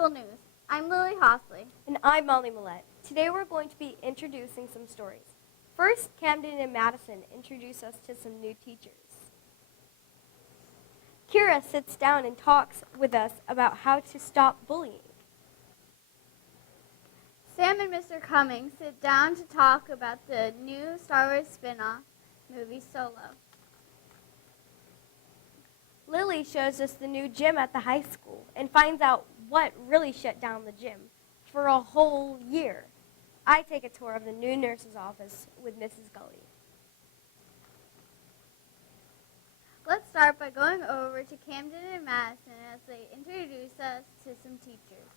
School News. I'm Lily Hosley. And I'm Molly Millette. Today we're going to be introducing some stories. First, Camden and Madison introduce us to some new teachers. Kira sits down and talks with us about how to stop bullying. Sam and Mr. Cummings sit down to talk about the new Star Wars spin-off movie Solo. Lily shows us the new gym at the high school and finds out what really shut down the gym for a whole year. I take a tour of the new nurse's office with Mrs. Gully. Let's start by going over to Camden and Madison as they introduce us to some teachers.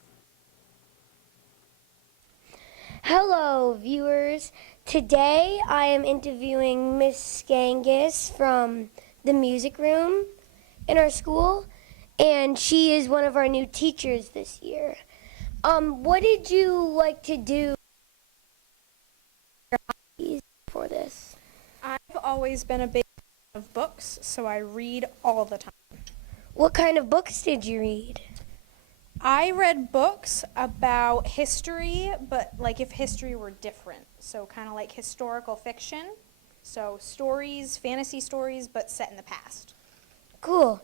Hello, viewers. Today I am interviewing Miss Skangus from the music room in our school, and she is one of our new teachers this year. What did you like to do for this? I've always been a big fan of books, so I read all the time. What kind of books did you read? I read books about history, but like if history were different. So kind of like historical fiction. So stories, fantasy stories, but set in the past. Cool.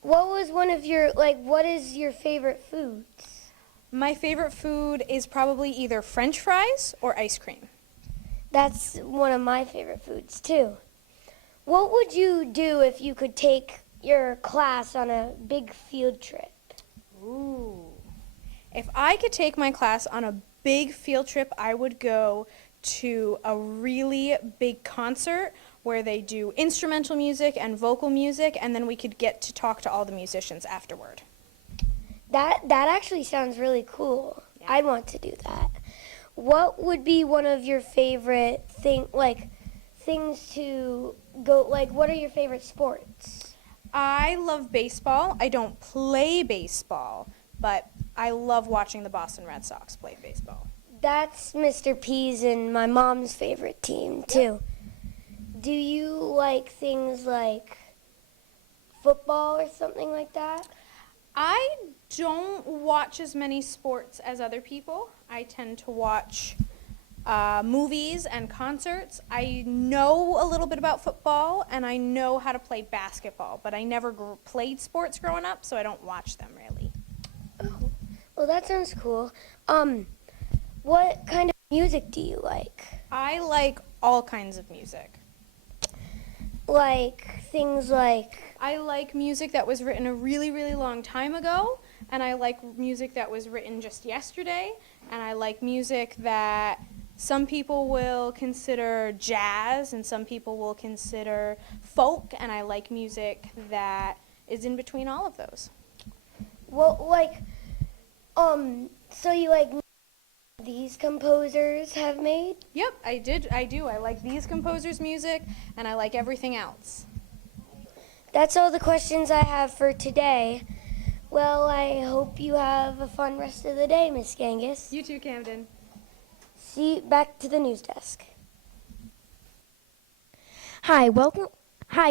What was one of your, what is your favorite foods? My favorite food is probably either French fries or ice cream. That's one of my favorite foods, too. What would you do if you could take your class on a big field trip? Ooh. If I could take my class on a big field trip, I would go to a really big concert where they do instrumental music and vocal music, and then we could get to talk to all the musicians afterward. That actually sounds really cool. Yeah. I'd want to do that. What would be one of your favorite things to go, what are your favorite sports? I love baseball. I don't play baseball, but I love watching the Boston Red Sox play baseball. That's Mr. P's and my mom's favorite team, too. Yep. Do you like things like football or something like that? I don't watch as many sports as other people. I tend to watch movies and concerts. I know a little bit about football, and I know how to play basketball, but I never played sports growing up, so I don't watch them really. Oh, well, that sounds cool. What kind of music do you like? I like all kinds of music. Like things like? I like music that was written a really, really long time ago, and I like music that was written just yesterday, and I like music that some people will consider jazz and some people will consider folk, and I like music that is in between all of those. Well, so you like these composers have made? Yep, I do. I like these composers' music, and I like everything else. That's all the questions I have for today. Well, I hope you have a fun rest of the day, Miss Gangus. You too, Camden. See, back to the news desk. Hi,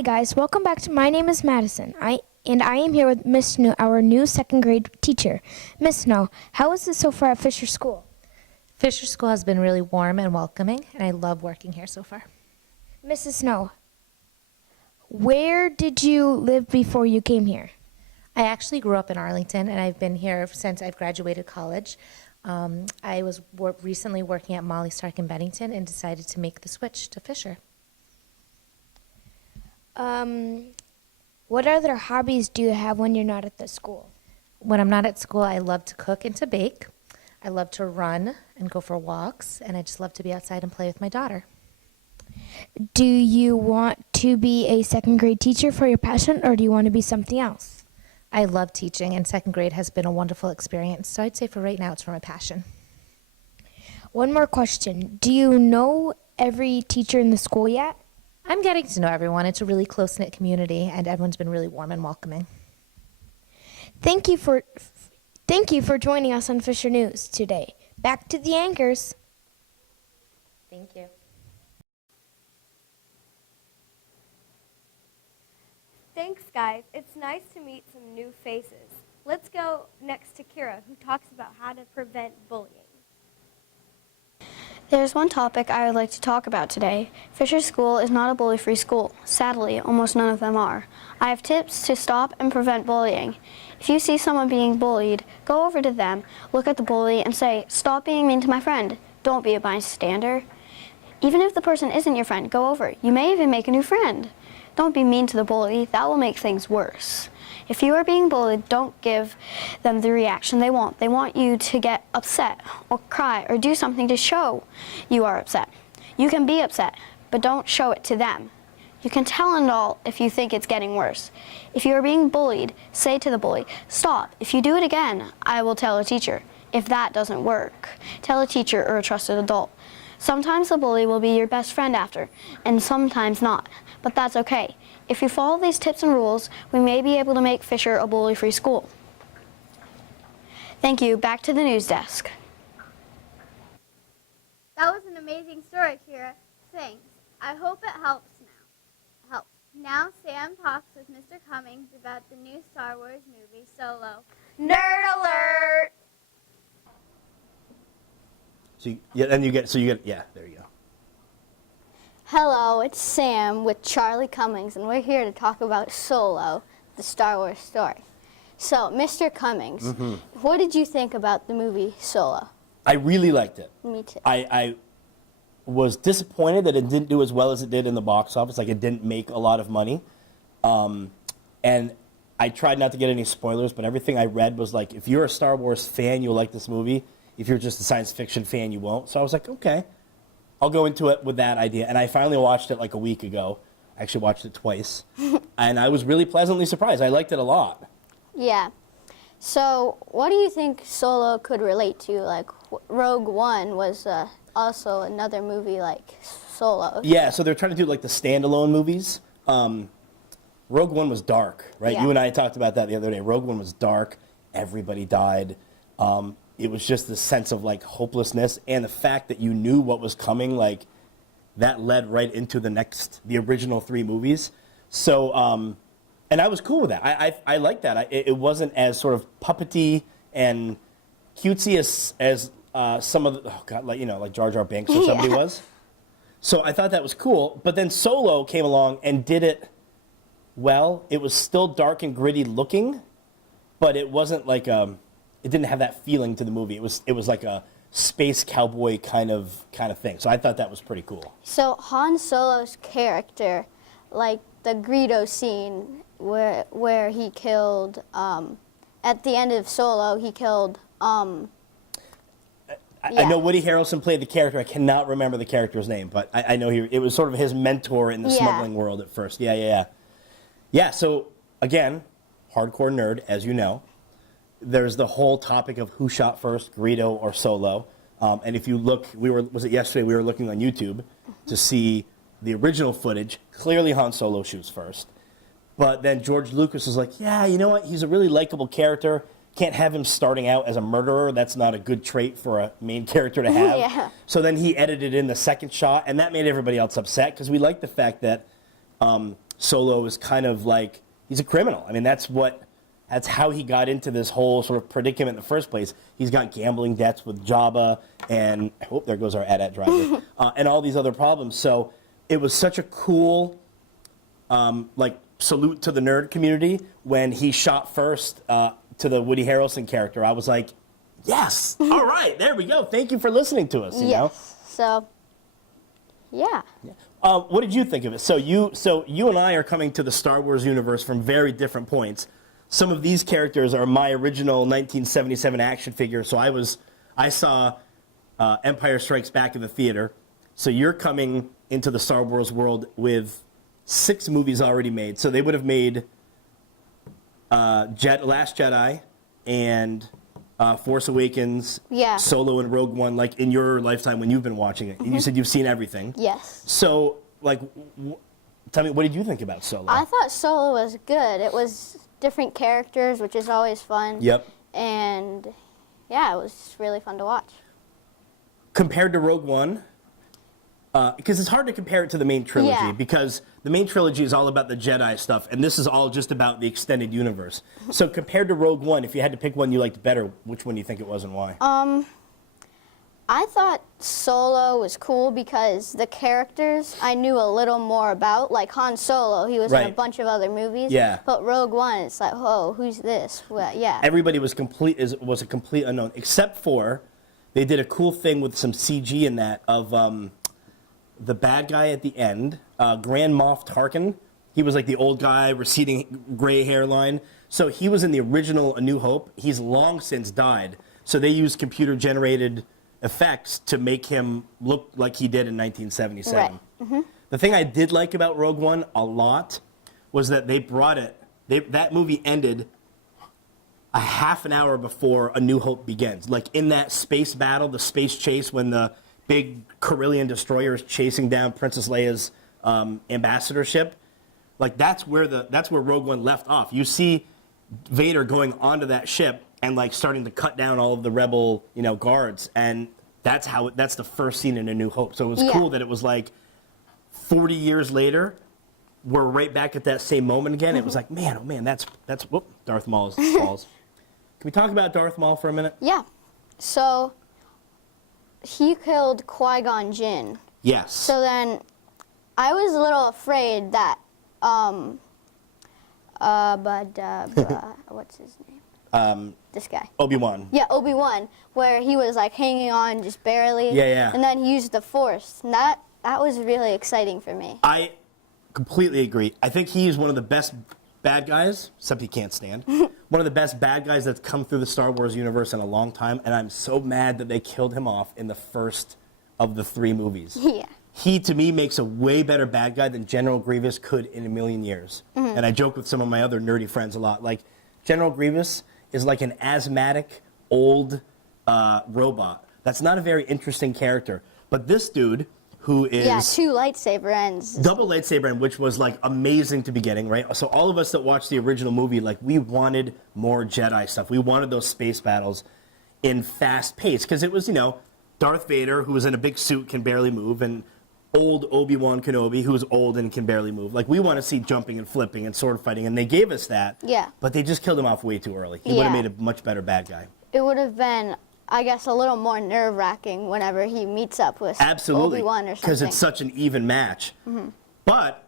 guys. Welcome back to My Name is Madison. I am here with Miss Snow, our new second grade teacher. Miss Snow, how is it so far at Fisher School? Fisher School has been really warm and welcoming, and I love working here so far. Mrs. Snow, where did you live before you came here? I actually grew up in Arlington, and I've been here since I've graduated college. I was recently working at Molly Stark in Bennington and decided to make the switch to Fisher. What other hobbies do you have when you're not at the school? When I'm not at school, I love to cook and to bake. I love to run and go for walks, and I just love to be outside and play with my daughter. Do you want to be a second grade teacher for your passion, or do you want to be something else? I love teaching, and second grade has been a wonderful experience, so I'd say for right now it's for my passion. One more question. Do you know every teacher in the school yet? I'm getting to know everyone. It's a really close-knit community, and everyone's been really warm and welcoming. Thank you for joining us on Fisher News today. Back to the anchors. Thank you. Thanks, guys. It's nice to meet some new faces. Let's go next to Kira, who talks about how to prevent bullying. There's one topic I would like to talk about today. Fisher School is not a bully-free school. Sadly, almost none of them are. I have tips to stop and prevent bullying. If you see someone being bullied, go over to them, look at the bully, and say, "Stop being mean to my friend. Don't be a bystander." Even if the person isn't your friend, go over. You may even make a new friend. Don't be mean to the bully. That will make things worse. If you are being bullied, don't give them the reaction they want. They want you to get upset or cry or do something to show you are upset. You can be upset, but don't show it to them. You can tell an adult if you think it's getting worse. If you are being bullied, say to the bully, "Stop. If you do it again, I will tell a teacher." If that doesn't work, tell a teacher or a trusted adult. Sometimes the bully will be your best friend after, and sometimes not, but that's okay. If you follow these tips and rules, we may be able to make Fisher a bully-free school. Thank you. Back to the news desk. That was an amazing story, Kira. Thanks. I hope it helps now. Now Sam talks with Mr. Cummings about the new Star Wars movie, Solo. Nerd alert! Yeah, there you go. Hello, it's Sam with Charlie Cummings, and we're here to talk about Solo, the Star Wars story. So, Mr. Cummings, what did you think about the movie Solo? I really liked it. Me too. I was disappointed that it didn't do as well as it did in the box office. Like, it didn't make a lot of money. And I tried not to get any spoilers, but everything I read was like, if you're a Star Wars fan, you'll like this movie. If you're just a science fiction fan, you won't. So I was like, okay, I'll go into it with that idea. And I finally watched it like a week ago. I actually watched it twice. And I was really pleasantly surprised. I liked it a lot. Yeah. So, what do you think Solo could relate to? Like, Rogue One was also another movie like Solo. Yeah, so they're trying to do like the standalone movies. Rogue One was dark, right? Yeah. You and I talked about that the other day. Rogue One was dark. Everybody died. It was just this sense of like hopelessness, and the fact that you knew what was coming, like that led right into the original 3 movies. So, and I was cool with that. I liked that. It wasn't as sort of puppety and cutesy as some of the, like Jar Jar Binks or somebody was. So I thought that was cool. But then Solo came along and did it well. It was still dark and gritty looking, but it wasn't like it didn't have that feeling to the movie. It was like a space cowboy kind of thing. So I thought that was pretty cool. So, Han Solo's character, like the Greedo scene where he killed, at the end of Solo, he killed, I know Woody Harrelson played the character. I cannot remember the character's name, but I know it was sort of his mentor in the smuggling world at first. Yeah, so, again, hardcore nerd, as you know. There's the whole topic of who shot first, Greedo or Solo. And if you look, was it yesterday, we were looking on YouTube to see the original footage. Clearly Han Solo shoots first. But then George Lucas is like, yeah, you know what? He's a really likable character. Can't have him starting out as a murderer. That's not a good trait for a main character to have. Yeah. So then he edited in the second shot, and that made everybody else upset because we like the fact that Solo is kind of like, he's a criminal. I mean, that's how he got into this whole sort of predicament in the first place. He's got gambling debts with Jabba, and there goes our AT-AT driver, and all these other problems. So it was such a cool, salute to the nerd community when he shot first to the Woody Harrelson character. I was like, yes, all right, there we go. Thank you for listening to us. You know? So, yeah. What did you think of it? So you and I are coming to the Star Wars universe from very different points. Some of these characters are my original 1977 action figure. So I saw Empire Strikes Back in the theater. So you're coming into the Star Wars world with 6 movies already made. So they would have made Last Jedi and Force Awakens, Solo, and Rogue One, like in your lifetime when you've been watching it. You said you've seen everything. Yes. So, tell me, what did you think about Solo? I thought Solo was good. It was different characters, which is always fun. Yep. And, yeah, it was really fun to watch. Compared to Rogue One, because it's hard to compare it to the main trilogy, Yeah. because the main trilogy is all about the Jedi stuff, and this is all just about the extended universe. So compared to Rogue One, if you had to pick one you liked better, which one do you think it was and why? I thought Solo was cool because the characters I knew a little more about. Like Han Solo, he was in a Right. bunch of other movies. Yeah. But Rogue One, it's like, whoa, who's this? Well, yeah. Everybody was a complete unknown, except for they did a cool thing with some CG in that of the bad guy at the end, Grand Moff Tarkin. He was like the old guy, receding gray hairline. So he was in the original A New Hope. He's long since died. So they used computer-generated effects to make him look like he did in 1977. Right. The thing I did like about Rogue One a lot was that they brought it. That movie ended a half an hour before A New Hope begins. Like in that space battle, the space chase, when the big Corellian destroyer is chasing down Princess Leia's ambassadorship. Like that's where Rogue One left off. You see Vader going onto that ship and like starting to cut down all of the rebel, guards, and that's the first scene in A New Hope. So it was cool that it was like 40 years later, we're right back at that same moment again. It was like, man, oh man, that's whoop, Darth Maul falls. Can we talk about Darth Maul for a minute? Yeah. So he killed Qui-Gon Jinn. Yes. So then I was a little afraid that what's his name? This guy. Obi-Wan. Yeah, Obi-Wan, where he was like hanging on just barely. Yeah, yeah. And then he used the Force. And that was really exciting for me. I completely agree. I think he's one of the best bad guys, except he can't stand. One of the best bad guys that's come through the Star Wars universe in a long time, and I'm so mad that they killed him off in the first of the 3 movies. Yeah. He, to me, makes a way better bad guy than General Grievous could in a million years. And I joke with some of my other nerdy friends a lot. Like, General Grievous is like an asthmatic, old robot. That's not a very interesting character. But this dude, who is... Yeah, 2 lightsaber ends. Double lightsaber end, which was, like, amazing to be getting, right? So all of us that watched the original movie, like, we wanted more Jedi stuff. We wanted those space battles in fast pace. Because it was, Darth Vader, who was in a big suit, can barely move, and old Obi-Wan Kenobi, who's old and can barely move. Like, we want to see jumping and flipping and sword fighting, and they gave us that. Yeah. But they just killed him off way too early. He would have made a much better bad guy. It would have been, I guess, a little more nerve-wracking whenever he meets up with Absolutely. Obi-Wan or something. Because it's such an even match. But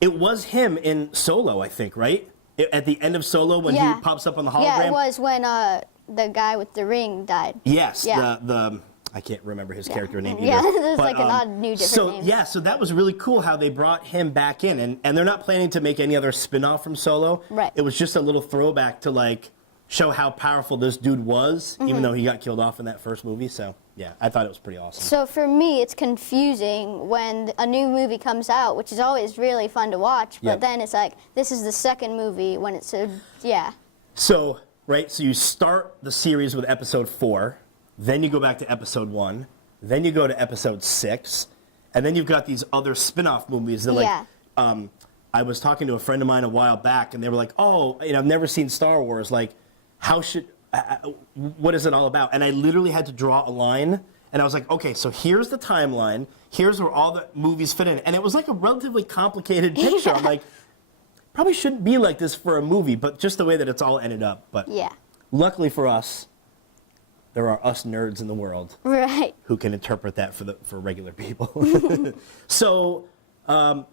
it was him in Solo, I think, right? At the end of Solo, when he pops up on the hologram. Yeah, it was when the guy with the ring died. Yes, Yeah. the I can't remember his character name either. Yeah, there's But, like an odd new different name. Yeah, so that was really cool how they brought him back in, and they're not planning to make any other spin-off from Solo. Right. It was just a little throwback to like show how powerful this dude was, even though he got killed off in that first movie. So yeah, I thought it was pretty awesome. So for me, it's confusing when a new movie comes out, which is always really fun to watch, but Yep. then it's like, this is the second movie when it's So, right, so you start the series with episode 4, then you go back to episode 1, then you go to episode 6, and then you've got these other spin-off movies that I was talking to a friend of mine a while back, and they were like, oh, I've never seen Star Wars, like, what is it all about? And I literally had to draw a line, and I was like, okay, so here's the timeline, here's where all the movies fit in, and it was like a relatively complicated picture. I'm like, probably shouldn't be like this for a movie, but just the way that it's all ended up. But luckily for us, there are us nerds in the world who can interpret that for regular people. So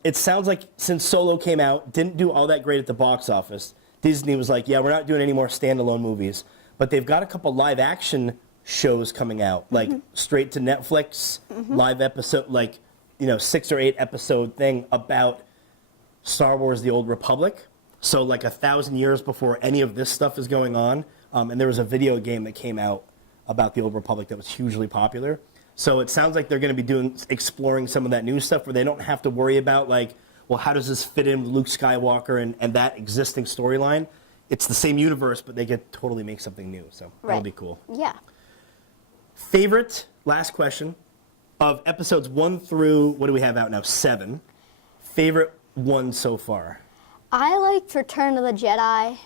it sounds like since Solo came out, didn't do all that great at the box office, Disney was like, yeah, we're not doing any more standalone movies. But they've got a couple live action shows coming out, like straight to Netflix, live episode, like, 6 or 8 episode thing about Star Wars The Old Republic. So like 1,000 years before any of this stuff is going on. And there was a video game that came out about the Old Republic that was hugely popular. So it sounds like they're going to be exploring some of that new stuff where they don't have to worry about like, well, how does this fit in with Luke Skywalker and that existing storyline? It's the same universe, but they could totally make something new. So that'll be cool. Yeah. Favorite, last question, of episodes 1 through, what do we have out now, 7, favorite one so far? I liked Return of the Jedi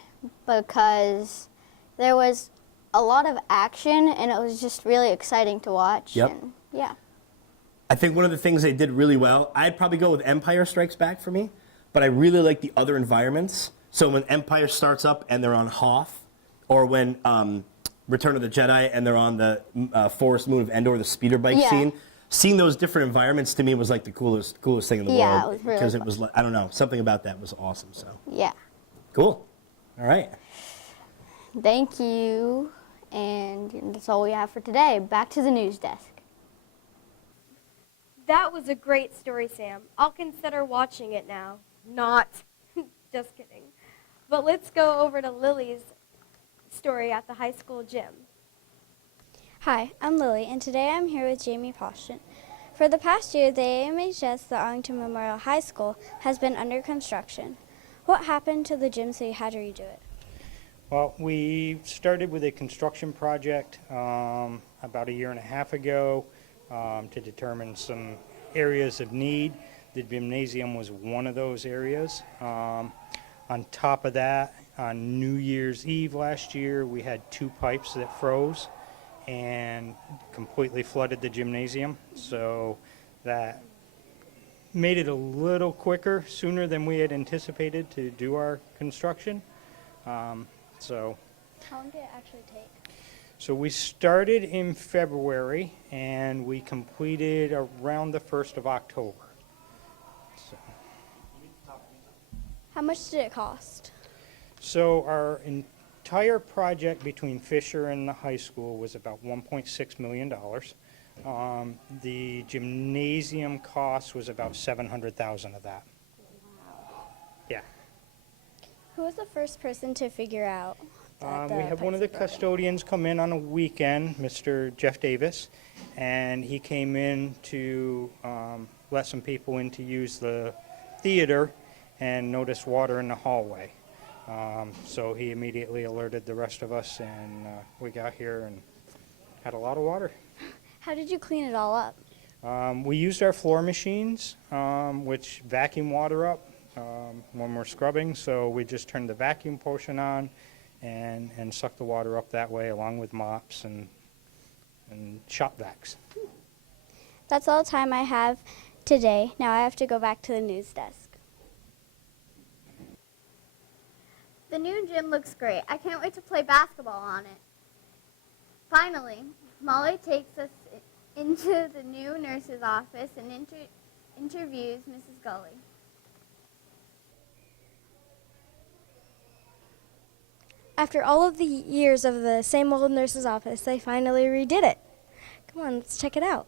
because there was a lot of action and it was just really exciting to watch. Yep. And, yeah. I think one of the things they did really well, I'd probably go with Empire Strikes Back for me, but I really like the other environments. So when Empire starts up and they're on Hoth, or when Return of the Jedi and they're on the forest moon of Endor, the speeder bike scene, seeing those different environments to me was like the coolest thing in the world. Yeah, it was really because it fun. was like, I don't know, something about that was awesome. So Yeah. cool. All right. Thank you. And that's all we have for today. Back to the news desk. That was a great story, Sam. I'll consider watching it now. Not. Just kidding. But let's go over to Lily's story at the high school gym. Hi, I'm Lily, and today I'm here with Jamie Poshton. For the past year, the AMHS, the Arlington Memorial High School, has been under construction. What happened to the gym so you had to redo it? Well, we started with a construction project about a year and a half ago to determine some areas of need. The gymnasium was one of those areas. On top of that, on New Year's Eve last year, we had 2 pipes that froze and completely flooded the gymnasium. So that made it a little quicker, sooner than we had anticipated to do our construction. So How long did it actually take? So we started in February and we completed around the 1st of October. So, How much did it cost? so our entire project between Fisher and the high school was about $1.6 million. The gymnasium cost was about $700,000 of that. Yeah. Who was the first person to figure out that We have one of the custodians come in on a weekend, Mr. Jeff Davis, and he came in to let some people in to use the theater and noticed water in the hallway. So he immediately alerted the rest of us, and we got here and had a lot of water. How did you clean it all up? We used our floor machines, which vacuum water up when we're scrubbing, so we just turned the vacuum portion on and sucked the water up that way, along with mops and shop vacs. That's all the time I have today. Now I have to go back to the news desk. The new gym looks great. I can't wait to play basketball on it. Finally, Molly takes us into the new nurse's office and interviews Mrs. Gully. After all of the years of the same old nurse's office, they finally redid it. Come on, let's check it out.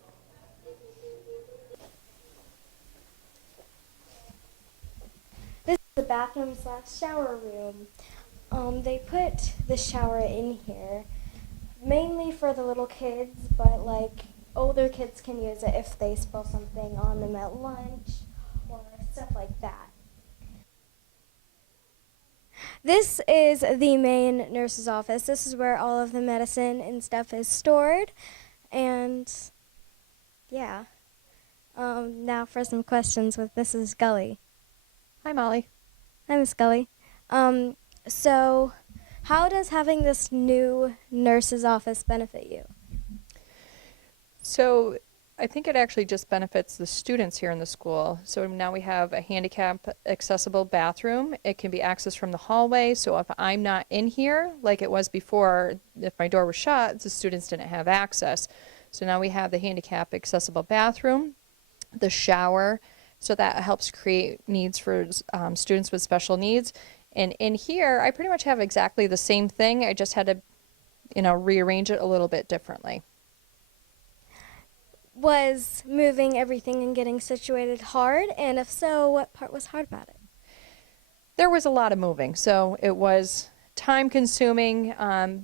This is the bathroom / shower room. They put the shower in here mainly for the little kids, but like older kids can use it if they spill something on them at lunch or stuff like that. This is the main nurse's office. This is where all of the medicine and stuff is stored. And yeah. Now for some questions with Mrs. Gully. Hi, Molly. Hi, Miss Gully. So how does having this new nurse's office benefit you? So I think it actually just benefits the students here in the school. So now we have a handicap accessible bathroom. It can be accessed from the hallway. So if I'm not in here, like it was before, if my door was shut, the students didn't have access. So now we have the handicap accessible bathroom, the shower, so that helps create needs for students with special needs. And in here, I pretty much have exactly the same thing. I just had to, rearrange it a little bit differently. Was moving everything and getting situated hard? And if so, what part was hard about it? There was a lot of moving, so it was time consuming.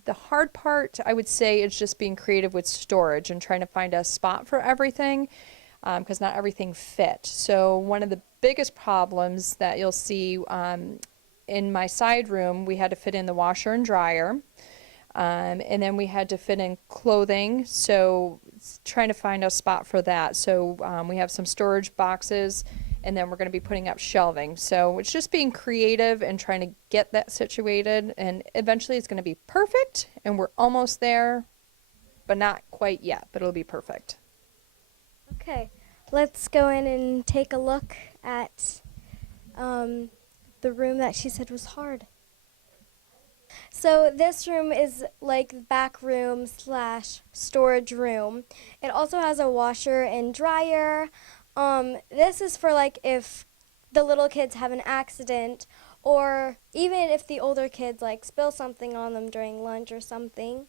The hard part, I would say, is just being creative with storage and trying to find a spot for everything, because not everything fit. So one of the biggest problems that you'll see in my side room, we had to fit in the washer and dryer. And then we had to fit in clothing, so trying to find a spot for that. So we have some storage boxes, and then we're going to be putting up shelving. So it's just being creative and trying to get that situated, and eventually it's going to be perfect, and we're almost there, but not quite yet, but it'll be perfect. Okay. let's go in and take a look at the room that she said was hard. So this room is like the back room / storage room. It also has a washer and dryer. This is for like if the little kids have an accident, or even if the older kids like spill something on them during lunch or something.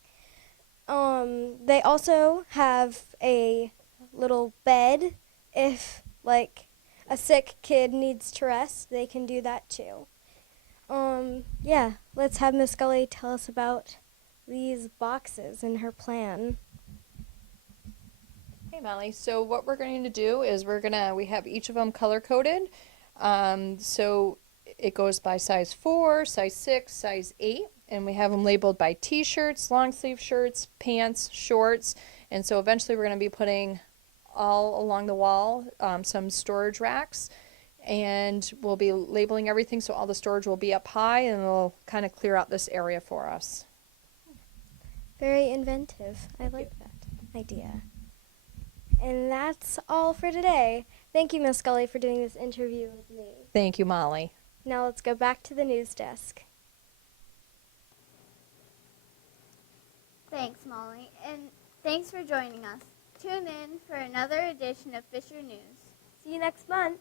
They also have a little bed. If like a sick kid needs to rest, they can do that too. Yeah, let's have Miss Scully tell us about these boxes and her plan. Hey Molly, so what we're going to do is we have each of them color coded. So it goes by size 4, size 6, size 8, and we have them labeled by t-shirts, long sleeve shirts, pants, shorts, and so eventually we're going to be putting all along the wall some storage racks, and we'll be labeling everything so all the storage will be up high, and it'll kind of clear out this area for us. Very inventive. I like that idea. And that's all for today. Thank you, Miss Scully, for doing this interview with me. Thank you, Molly. Now let's go back to the news desk. Thanks, Molly, and thanks for joining us. Tune in for another edition of Fisher News. See you next month.